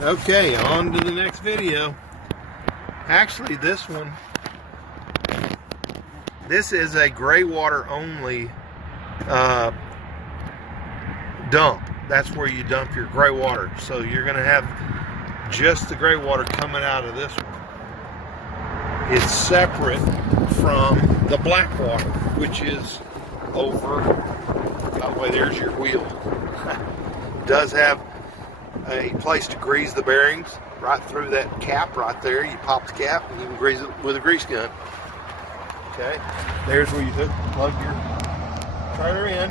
Okay, on to the next video. Actually, this is a gray water only dump. That's where you dump your gray water. So you're going to have just the gray water coming out of this one. It's separate from the black water, which is over. By the way, there's your wheel. It does have a place to grease the bearings right through that cap right there. You pop the cap and you can grease it with a grease gun. Okay, there's where you plug your trailer in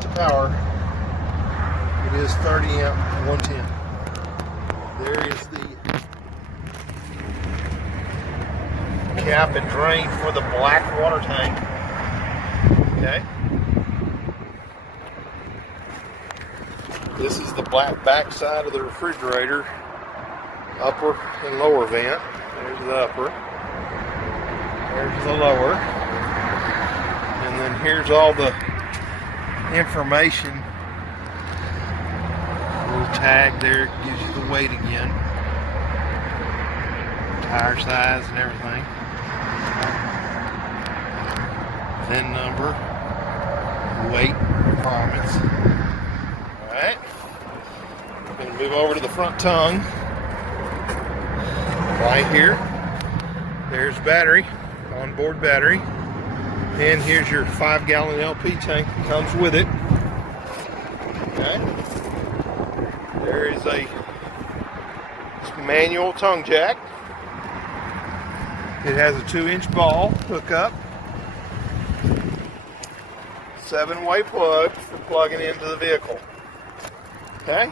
to power. It is 30 amp 110. There is the cap and drain for the black water tank. Okay. This is the black backside of the refrigerator, upper and lower vent. There's the upper. There's the lower. And then here's all the information. Little tag there gives you the weight again. Tire size and everything. VIN number. Weight requirements. Alright. I'm going to move over to the front tongue. Right here. There's battery. Onboard battery. And here's your 5-gallon LP tank that comes with it. Okay. There is a manual tongue jack. It has a 2-inch ball hookup. 7-way plug for plugging into the vehicle. Okay.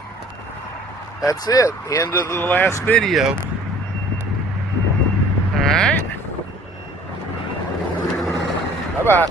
That's it. End of the last video. Alright. Bye-bye.